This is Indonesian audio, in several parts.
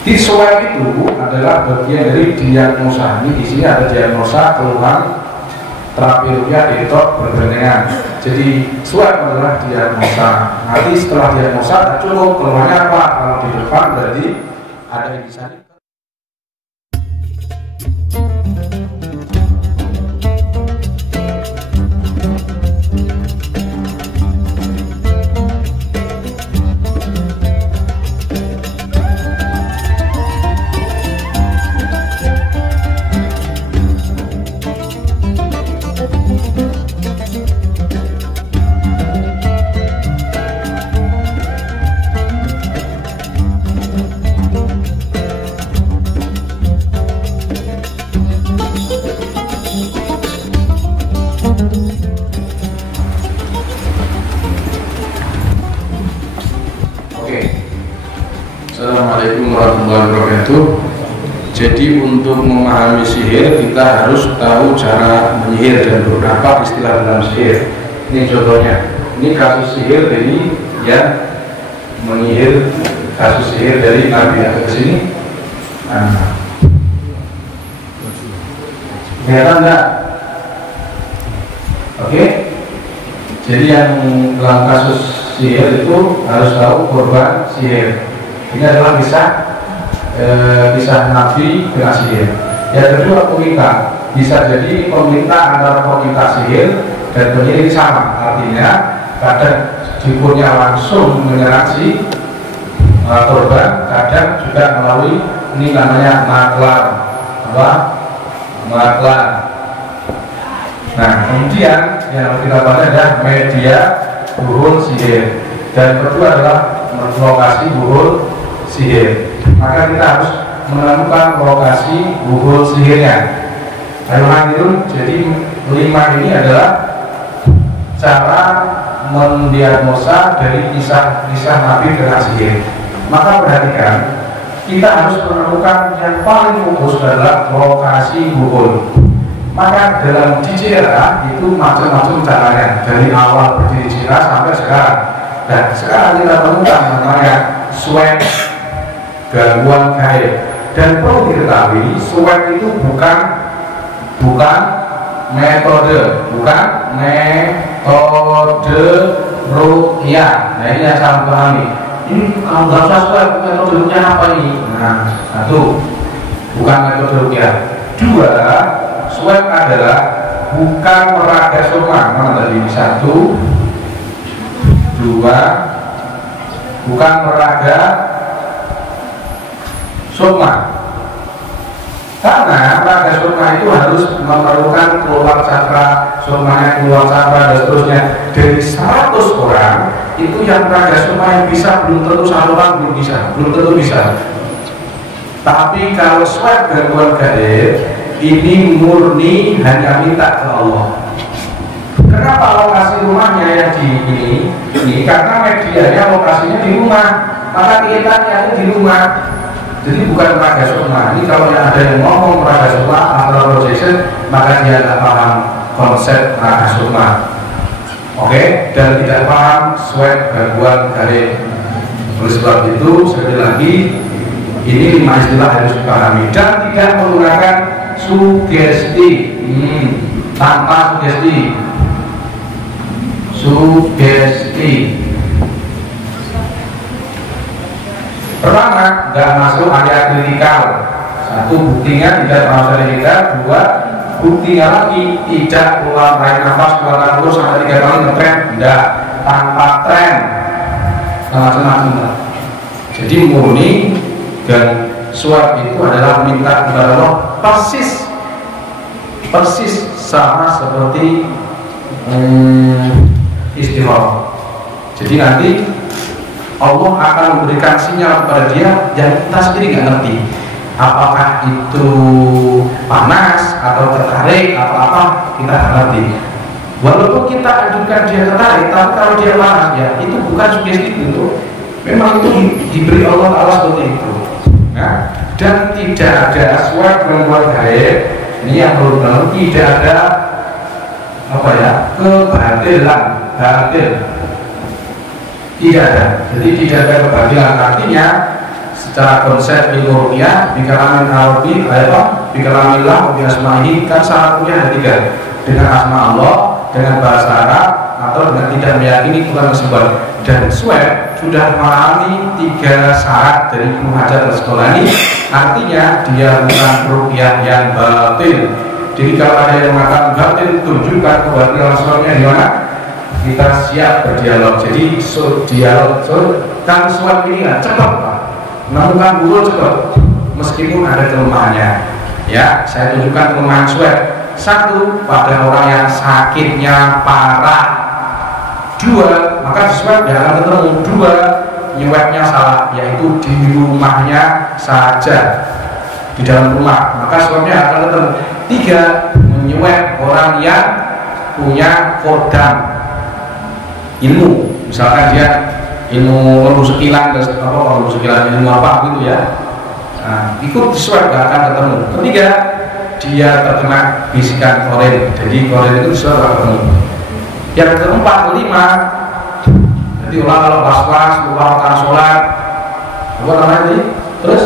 Di swab itu adalah bagian dari diagnosa. Ini di sini ada diagnosa, keluhan, terapi rukyah, detox, bergandengan. Jadi swab adalah diagnosa. Nanti setelah diagnosa tak cukup keluhannya apa? Kalau di depan berarti ada yang bisa. Assalamualaikum warahmatullahi wabarakatuh. Jadi untuk memahami sihir kita harus tahu cara menyihir dan beberapa istilah dalam sihir. Ini contohnya. Ini kasus sihir ini ya, menyihir kasus sihir dari Nabi ke sini. Kelihatan enggak? Oke. Jadi yang dalam kasus sihir itu harus tahu korban sihir. Ini adalah kisah Nabi dengan sihir. Yang kedua, peminta. Bisa jadi peminta antara peminta sihir dan penyihir sama. Artinya kadang jikunnya langsung menyerang si korban, kadang juga melalui ini namanya maklar. Maklar. Nah, kemudian yang kita bahas adalah media buhul sihir. Dan kedua adalah lokasi buhul sihir. Maka kita harus menemukan lokasi buhul sihirnya. Jadi 5 ini adalah cara mendiagnosa dari kisah Nabi dengan sihir. Maka perhatikan, kita harus menemukan yang paling fokus adalah lokasi buhul. Maka dalam Dijera itu macam-macam caranya, dari awal berdiri Dijera sampai sekarang. Dan sekarang kita temukan namanya swab, gangguan gaib. Dan perlu diketahui, swab itu bukan metode rukyah. Nah, ini yang salah pahami. Ini kalau nggak usah swab, metode rukyah apa ini? Nah, satu, bukan metode rukyah. Dua, swab adalah bukan meraga soma. Mana tadi? Satu, dua, bukan meraga soma. Karena meraga soma itu harus memerlukan keluar cakra, somanya keluar cakra dan seterusnya. Dari 100 orang itu yang meraga soma yang bisa belum tentu satu orang belum tentu bisa. Tapi kalau swab gangguan gaib ini murni hanya minta ke Allah. Kenapa lokasi rumahnya yang di ini? Karena medianya lokasinya di rumah, maka kita nyari di rumah. Jadi bukan meraga soma. Ini kalau ada yang ngomong meraga soma atau projection, maka dia tidak paham konsep meraga soma. Oke, dan tidak paham swab gangguan gaib. Oleh sebab itu, sekali lagi, ini 5 istilah harus dipahami dan tidak menggunakan sugesti. Tanpa sugesti. Pertama, nggak masuk area kritikal. Satu, buktinya tidak termasuk area kritikal. Dua, buktinya lagi tidak keluar tarik nafas, keluar terus sampai 3 kali ngetren. Tidak, tanpa tren, macam-macam. Jadi murni dan swab itu adalah minta kepada Allah persis sama seperti istighfar. Jadi nanti Allah akan memberikan sinyal kepada dia yang kita sendiri nggak ngerti. Apakah itu panas atau tertarik atau apa, kita nggak ngerti. Walaupun kita ajukan dia tertarik, tapi kalau dia panas ya itu bukan sugesti itu. Memang itu diberi Allah Ta'ala seperti itu. Nah, dan tidak ada swab gangguan gaib. Ini yang perlu tahu, tidak ada kebatilan, batil. Tidak ada. Jadi tidak ada kebatilan. Artinya secara konsep ilmu ruqyah bikalamin arabi apa bikalamillah wa asma'ihi kan syarat ruqyah ada 3, dengan asma Allah, dengan bahasa Arab, atau dengan tidak meyakini Tuhan tersebut. Dan swab sudah mengalami 3 syarat dari Ibnu Hajar Al-Asqalani, artinya dia bukan ruqyah yang batil. Jadi kalau ada yang mengatakan batil, tunjukkan kebatilan swabnya di mana, kita siap berdialog. Jadi dialog kan swab ini kan cepat Pak, menemukan guru cepat meskipun ada kelemahannya. Ya, saya tunjukkan kelemahan swab. 1, pada orang yang sakitnya parah. 2, maka di swab ya akan ketemu. 2, nyuapnya salah, yaitu di rumahnya saja, di dalam rumah, maka swabnya akan ketemu. 3, menyuap orang yang punya kodam ilmu, misalkan dia ilmu lembu sekilan, ilmu apa gitu ya. Nah, ikut di swab gak akan ketemu. 3, dia terkena bisikan korin, jadi korin itu bisa ketemu. Yang keempat, 5, jadi orang kalau was-was, lupa makan sholat, apa namanya ini? Terus,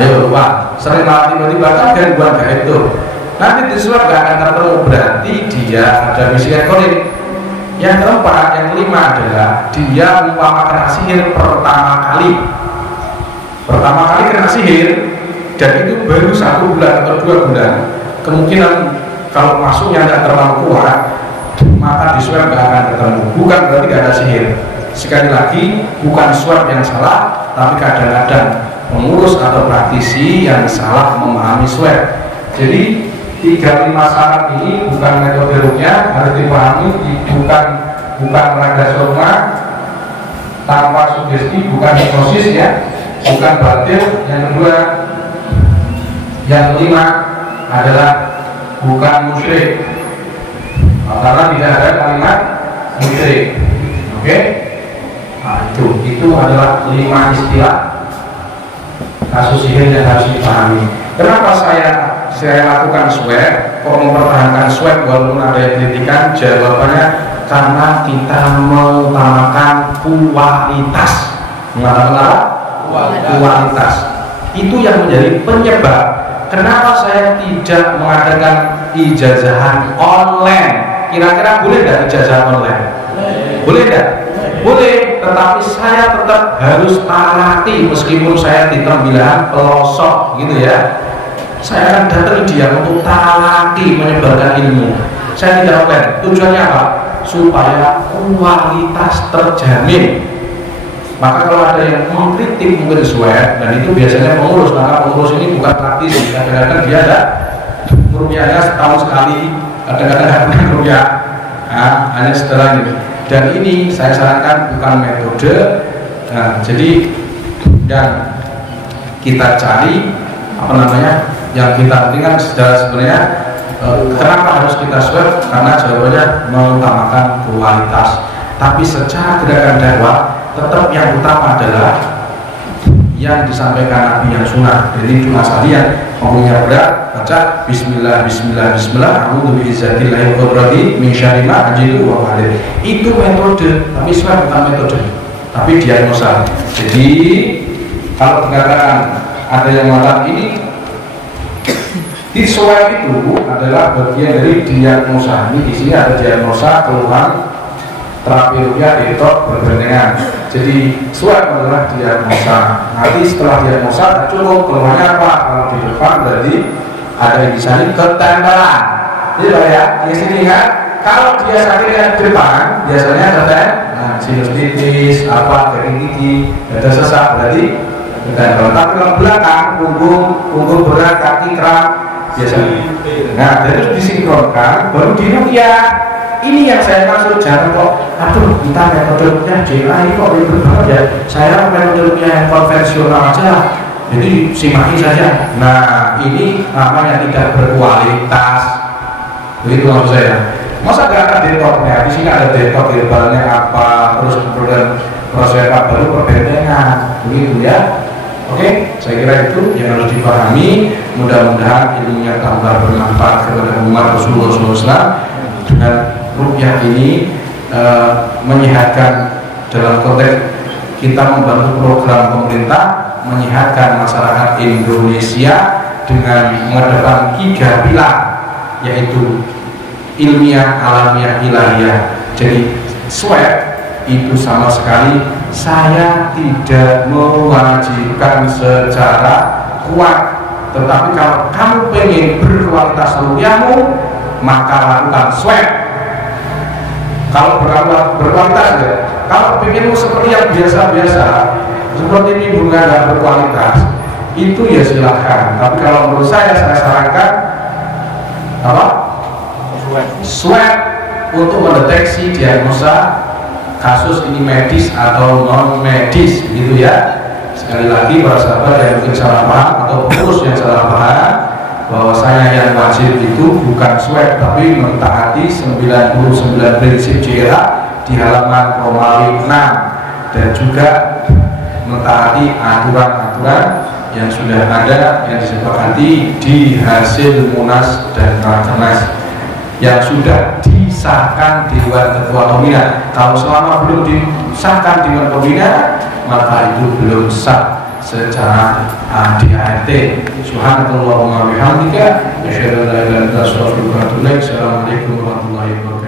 ayo lupa, sering malah tiba-tiba kan gangguan gaib itu. Nanti di swab gak akan ketemu, berarti dia ada bisikan korin. Yang keempat, yang kelima adalah dia lupa kena sihir pertama kali kena sihir. Dan itu baru 1 bulan atau 2 bulan, kemungkinan kalau masuknya tidak terlalu kuat, maka di swab tidak akan ketemu. Bukan berarti tidak ada sihir. Sekali lagi, bukan swab yang salah, tapi kadang-kadang pengurus atau praktisi yang salah memahami swab. Jadi 3-5 syarat ini bukan metode ruqyah, harus dipahami. Bukan raga soma tanpa sugesti, bukan hipnosis ya, bukan batil. Yang kelima adalah bukan musyrik, karena tidak ada kalimat musyrik. Oke? Nah, itu adalah 5 istilah kasus sihir yang harus dipahami. Kenapa saya lakukan swab, kok mempertahankan swab walaupun ada yang kritikan? Jawabannya karena kita mengutamakan kualitas. Kualitas itu yang menjadi penyebab kenapa saya tidak mengadakan ijazahan online. Kira-kira boleh tidak ijazah online? Boleh tidak? Boleh, tetapi saya tetap harus talaki meskipun saya di terbilang pelosok gitu ya. Saya akan datang dia untuk talaki, menyebarkan ilmu. Saya tidak online. Tujuannya apa? Supaya kualitas terjamin. Maka kalau ada yang mengkritik mungkin swab, dan itu biasanya pengurus, maka pengurus ini bukan praktisi. Kadang-kadang dia ada ruqyahnya setahun sekali, kadang-kadang tidak pernah ruqyah, hanya setelah ini. Dan ini saya sarankan bukan metode. Jadi dan kita cari apa namanya yang kita pentingkan sebenarnya. Kenapa harus kita swab? Karena jawabannya mengutamakan kualitas. Tapi secara gerakan dakwah tetap yang utama adalah yang disampaikan Nabi yang sunnah. Jadi cuma sekalian ngomongnya berat, baca Bismillah, Bismillah, Bismillah, a'udzu bi'izzatillahi wa qudratihi min syarri ma ajidu wa qadir. Itu metode, tapi swab bukan metode, tapi diagnosa. Jadi kalau dikatakan ada yang mengatakan ini di swab itu adalah bagian dari diagnosa. Ini di sini ada diagnosa, keluhan, terapi ruqyah, etok, bergandengan. Jadi swab adalah diagnosa. Nanti setelah diagnosa cukup keluarnya apa? Kalau di depan berarti ada yang di sana ketempelan. Jadi ya di sini kan kalau dia sakitnya di depan biasanya ada sinusitis, apa dari gigi, ada sesak berarti ketempelan. Tapi kalau belakang punggung berat, kaki kram biasanya. Nah, jadi disinkronkan baru di ruqyah. Ini yang saya maksud, jangan kok aduh kita metode-nya DI kok ribet banget ya, saya metode-nya yang konvensional aja, jadi simaki saja. Nah ini namanya tidak berkualitas, begitu maksud saya. Masa gak ada detoknya? Di sini ada detok, herbalnya apa, terus kemudian proses apa baru perbentengan, begitu ya. Oke, saya kira itu yang harus dipahami. Mudah-mudahan ilmunya tambah bermanfaat kepada umat Rasulullah SAW. Dengan ruqyah ini menyehatkan dalam konteks kita membantu program pemerintah menyehatkan masyarakat Indonesia dengan mengedepan 3 pilar, yaitu ilmiah, alamiah, ilahiyah. Jadi swab itu sama sekali saya tidak mewajibkan secara kuat, tetapi kalau kamu pengen berkualitas ruqyahmu maka lakukan swab. Kalau berkualitas ya, kalau pengen seperti yang biasa-biasa seperti ini bunga nggak berkualitas, itu ya silahkan. Tapi kalau menurut saya sarankan apa? Swab untuk mendeteksi diagnosa kasus ini medis atau non medis, gitu ya. Sekali lagi para sahabat yang mungkin salah paham atau pengurus yang salah paham, bahwasanya yang wajib itu bukan swab tapi mentaati 99 prinsip JLA di halaman Romawi 6 dan juga mentaati aturan-aturan yang sudah ada yang disepakati di hasil Munas dan Rakernas yang sudah disahkan Dewan Ketua Pembina. Kalau selama belum disahkan Dewan Pembina, maka itu belum sah secara ADART. Subhanallahumma bihamdika, asyhadu an la ilaha illa anta, astaghfiruka wa atubu ilaik. Assalamualaikum warahmatullahi wabarakatuh.